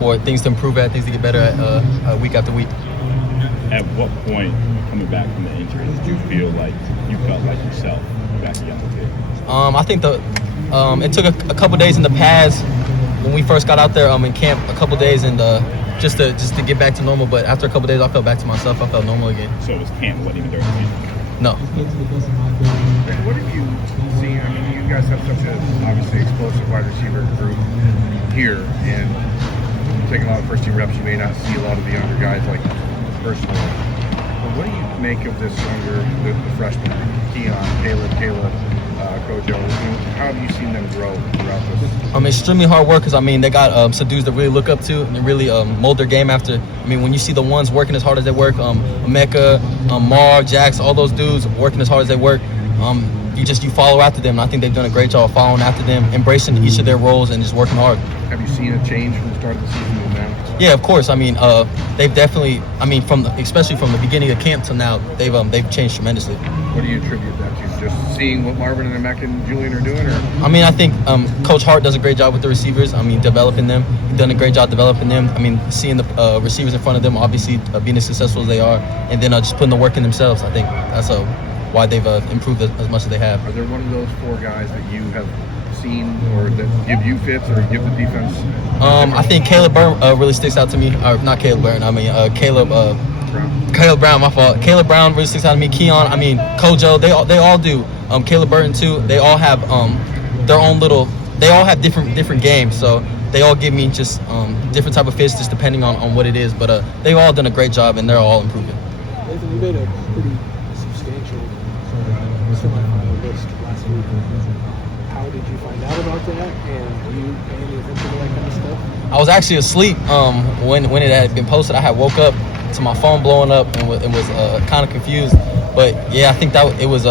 for things to improve at, things to get better at week after week. At what point, coming back from the injury, did you feel like you felt like yourself back again with it? I think it took a couple days in the pads when we first got out there in camp, a couple days, and just to get back to normal. But after a couple days, I felt back to myself. I felt normal again. So it was camp, wasn't even during the season? No. What have you seen? I mean, you guys have such a obviously explosive wide receiver group here, and taking a lot of first-team reps, you may not see a lot of the younger guys like personally. But what do you make of this younger, the freshmen, Keon, Caleb, Kojo? How have you seen them grow throughout this? Extremely hard workers. They got some dudes to really look up to and really mold their game after. When you see the ones working as hard as they work, Emeka, Marv, Jax, all those dudes working as hard as they work, you follow after them. And I think they've done a great job of following after them, embracing each of their roles and just working hard. Have you seen a change from the start of the season to now? Yeah, of course. They've definitely. Especially from the beginning of camp to now, they've changed tremendously. What do you attribute that to? Just seeing what Marvin and Emeka and Julian are doing, or? I think Coach Hart does a great job with the receivers. Developing them. He's done a great job developing them. Seeing the receivers in front of them, obviously being as successful as they are, and then just putting the work in themselves. I think that's why they've improved as much as they have. Are there one of those four guys that you have seen or that give you fits or give the defense? I think Caleb Burke really sticks out to me. Or not Caleb Burke. Caleb Brown. My fault. Caleb Brown really sticks out to me. Keon. Kojo. They all do. Caleb Burton too. They all have their own little. They all have different games. So they all give me just different type of fits, just depending on what it is. But they've all done a great job, and they're all improving. Lathan, you made a pretty substantial semifinal list last week. How did you find out about that, and do you pay any attention to that kind of stuff? I was actually asleep when it had been posted. I had woke up to my phone blowing up and was kind of confused. But yeah, I think that it was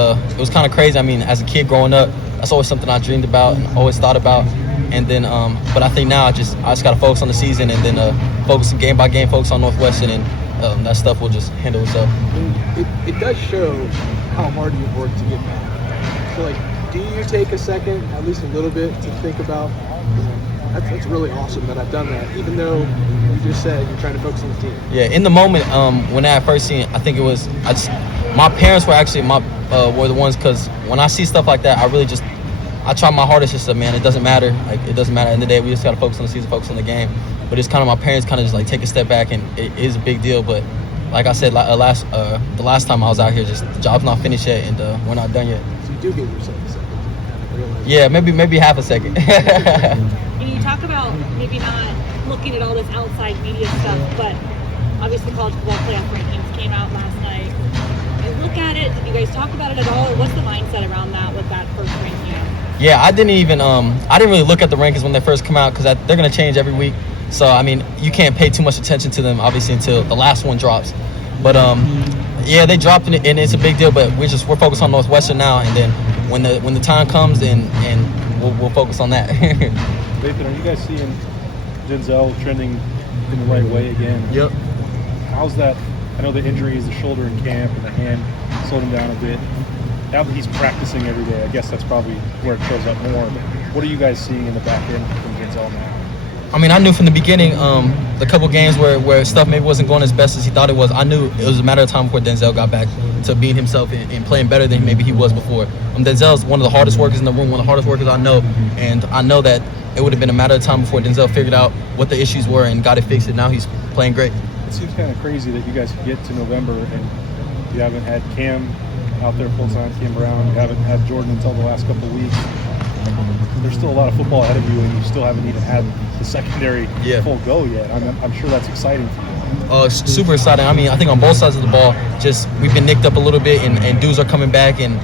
kind of crazy. As a kid growing up, that's always something I dreamed about and always thought about. And then, but I think now I just got to focus on the season and then focus game by game, focus on Northwestern, and that stuff will just handle itself. It does show how hard you've worked to get back. So, do you take a second, at least a little bit, to think about, that's really awesome that I've done that, even though you just said you're trying to focus on the team? Yeah, in the moment, when I first seen it, I think it was, my parents were actually were the ones, because when I see stuff like that, I try my hardest just to, it doesn't matter. It doesn't matter. At the end of the day, we just got to focus on the season, focus on the game. But it's kind of my parents kind of just take a step back, and it is a big deal. But like I said, the last time I was out here, just the job's not finished yet, and we're not done yet. So you do give yourself a second to kind of realize. Yeah, maybe half a second. You talk about maybe not looking at all this outside media stuff, but obviously college football playoff rankings came out last night. You look at it, did you guys talk about it at all, or what's the mindset around that with that first ranking? Yeah, I didn't really look at the rankings when they first come out, because they're going to change every week. So, you can't pay too much attention to them, obviously, until the last one drops. But, yeah, they dropped it, and it's a big deal, but we're focused on Northwestern now, and then when the time comes, and we'll focus on that. Lathan, are you guys seeing Denzel trending in the right way again? Yep. How's that? I know the injury is the shoulder in camp and the hand slowed him down a bit. Now that he's practicing every day, I guess that's probably where it shows up more. But what are you guys seeing in the back end from Denzel now? I knew from the beginning, the couple games where stuff maybe wasn't going as best as he thought it was, I knew it was a matter of time before Denzel got back to being himself and playing better than maybe he was before. Denzel's one of the hardest workers in the room, one of the hardest workers I know, and I know that it would have been a matter of time before Denzel figured out what the issues were and got it fixed, and now he's playing great. It seems kind of crazy that you guys get to November and you haven't had Cam out there full-time, Cam Brown, you haven't had Jordan until the last couple of weeks. There's still a lot of football ahead of you, and you still haven't even had the secondary full go yet. I'm sure that's exciting for you. Super exciting. I think on both sides of the ball, we've been nicked up a little bit, and dudes are coming back, and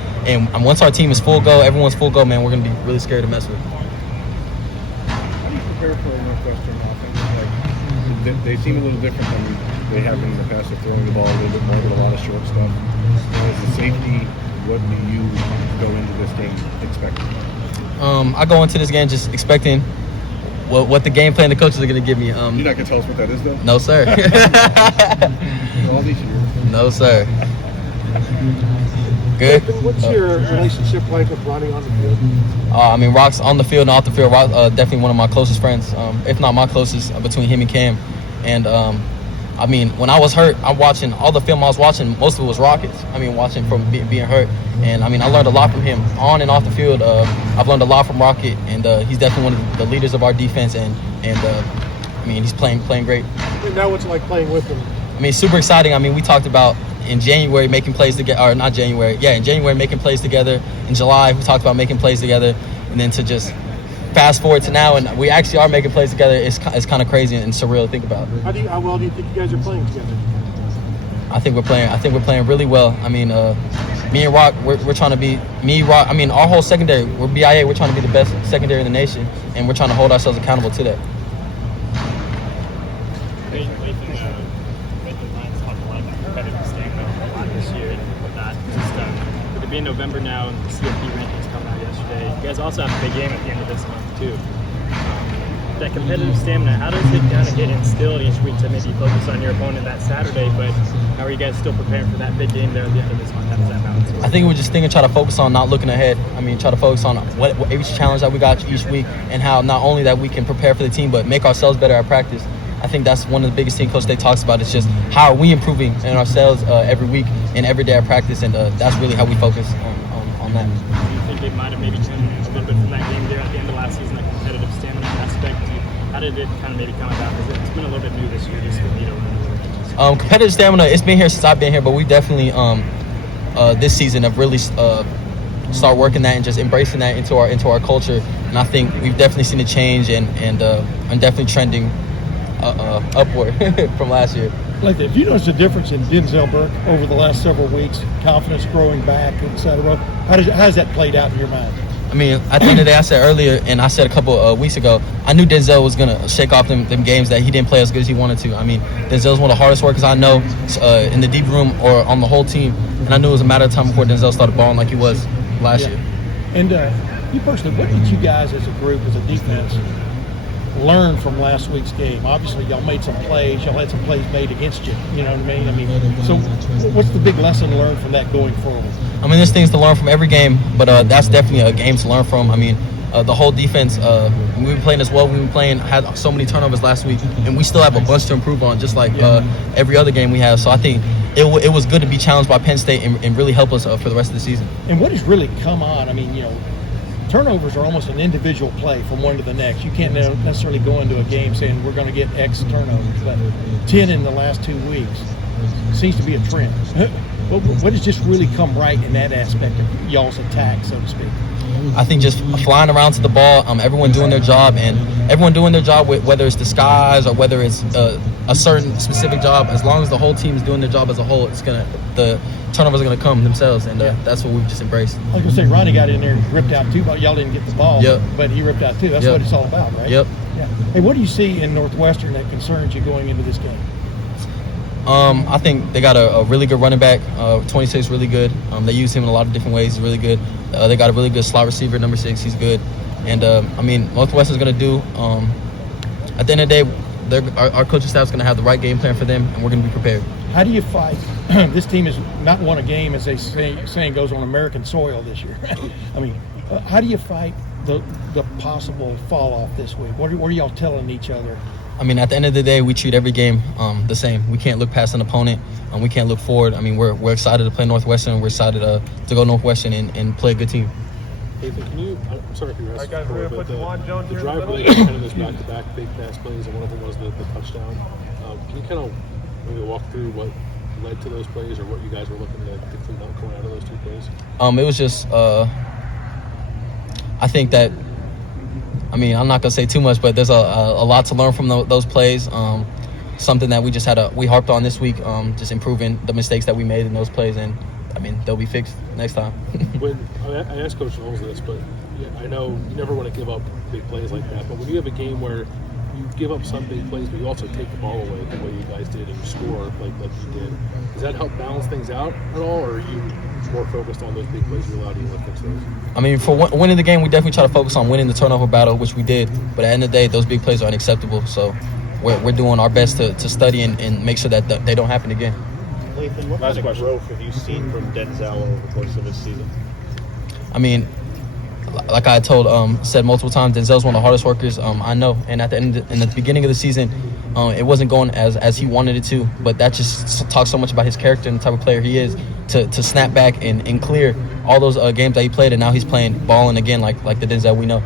once our team is full go, everyone's full go, man, we're going to be really scary to mess with. How do you prepare for a Northwestern offense? They seem a little different than they have been in the past. They're throwing the ball a little bit more, but a lot of short stuff. As a safety, what do you go into this game expecting? I go into this game just expecting what the game plan the coaches are going to give me. You're not going to tell us what that is, though? No, sir. All these years. No, sir. Good. What's your relationship like with Ronnie on the field? I mean, Rock's on the field and off the field. Rock, definitely one of my closest friends, if not my closest, between him and Cam. And I mean, when I was hurt, I'm watching all the film I was watching. Most of it was Rockets. I mean, watching from being hurt, and I mean, I learned a lot from him on and off the field. I've learned a lot from Rocket, and he's definitely one of the leaders of our defense. And I mean, he's playing great. And now what's it like playing with him? I mean, super exciting. I mean, we talked about in January making plays together, or not January. Yeah, in January making plays together. In July, we talked about making plays together, and then to just fast forward to now, and we actually are making plays together. It's kind of crazy and surreal to think about. How well do you think you guys are playing together? I think we're playing really well. I mean, me and Rock, we're trying to be Rock. I mean, our whole secondary, we're BIA. We're trying to be the best secondary in the nation, and we're trying to hold ourselves accountable to that. Lathan Lyons talked a lot about competitive stamina a lot this year with that. Just, with it being November now and the CFP rankings coming out yesterday, you guys also have a big game at the end of this month too. That competitive stamina, how does it kind of get instilled each week to maybe focus on your opponent that Saturday, but how are you guys still preparing for that big game there at the end of this month? How does that balance? I think we're just try to focus on not looking ahead. I mean, try to focus on what each challenge that we got each week, and how not only that we can prepare for the team, but make ourselves better at practice. I think that's one of the biggest things Coach Day talks about. It's just how are we improving in ourselves every week and every day at practice, and that's really how we focus on that. Do you think it might have maybe turned a little bit from that game there at the end of last season, that competitive stamina aspect? How did it kind of maybe come about? Because it's been a little bit new this year, just with Vito. Competitive stamina, it's been here since I've been here, but we definitely this season have really start working that and just embracing that into our culture. And I think we've definitely seen a change, and I'm definitely trending upward from last year. Like, if you notice a difference in Denzel Burke over the last several weeks, confidence growing back, etc., how has that played out in your mind? I mean, at the end of the day, I said earlier, and I said a couple weeks ago, I knew Denzel was going to shake off them games that he didn't play as good as he wanted to. I mean, Denzel's one of the hardest workers I know in the deep room or on the whole team, and I knew it was a matter of time before Denzel started balling like he was last year. And you personally, what did you guys as a group, as a defense, learn from last week's game? Obviously, y'all made some plays. Y'all had some plays made against you. You know what I mean? So what's the big lesson learned from that going forward? I mean, there's things to learn from every game, but that's definitely a game to learn from. I mean, the whole defense, we've been playing as well. We've been playing, had so many turnovers last week, and we still have a bunch to improve on, just like every other game we have. So I think it was good to be challenged by Penn State and really help us for the rest of the season. And what has really come on? I mean, turnovers are almost an individual play from one to the next. You can't necessarily go into a game saying we're going to get X turnovers, but 10 in the last 2 weeks seems to be a trend. What has just really come right in that aspect of y'all's attack, so to speak? I think just flying around to the ball, everyone doing their job, and everyone doing their job, whether it's disguise or whether it's a certain specific job. As long as the whole team is doing their job as a whole, the turnovers are gonna come themselves, and that's what we've just embraced. Like I say, Ronnie got in there and ripped out 2 balls. Y'all didn't get the ball, but he ripped out 2. That's what it's all about, right? Yep. Yeah. Hey, what do you see in Northwestern that concerns you going into this game? I think they got a really good running back. 26 really good. They use him in a lot of different ways. He's really good. They got a really good slot receiver, number 6. He's good. And I mean, Northwestern's going to do. At the end of the day, our coaching staff's going to have the right game plan for them, and we're going to be prepared. How do you fight? This team has not won a game, as they saying goes, on American soil this year. I mean, how do you fight the possible fall off this week? What are y'all telling each other? I mean, at the end of the day, we treat every game the same. We can't look past an opponent, and we can't look forward. I mean, we're excited to play Northwestern. We're excited to go Northwestern and play a good team. Nathan, can you? I'm sorry if you were asking got before, to but put Juwan Jones the here drive in the really middle. kind of those back-to-back big pass plays, and one of them was the touchdown. Can you kind of maybe walk through what led to those plays, or what you guys were looking to clean up coming out of those 2 plays? It was just, I think that. I mean, I'm not gonna say too much, but there's a lot to learn from those plays. Something that we harped on this week, just improving the mistakes that we made in those plays, and I mean they'll be fixed next time. When I asked Coach Knowles this, but I know you never want to give up big plays like that. But when you have a game where you give up some big plays, but you also take the ball away the way you guys did, and you score like you did, does that help balance things out at all, or are you more focused on those big plays you allowed you to fix those? I mean, for winning the game, we definitely try to focus on winning the turnover battle, which we did. But at the end of the day, those big plays are unacceptable. So we're doing our best to study and make sure that they don't happen again. Lathan, what Last kind of question. growth have you seen from Denzel over the course of this season? I mean, like I said multiple times, Denzel's one of the hardest workers I know. And at the beginning of the season, it wasn't going as he wanted it to. But that just talks so much about his character and the type of player he is to snap back and clear all those games that he played. And now he's playing balling again like the Denzel we know.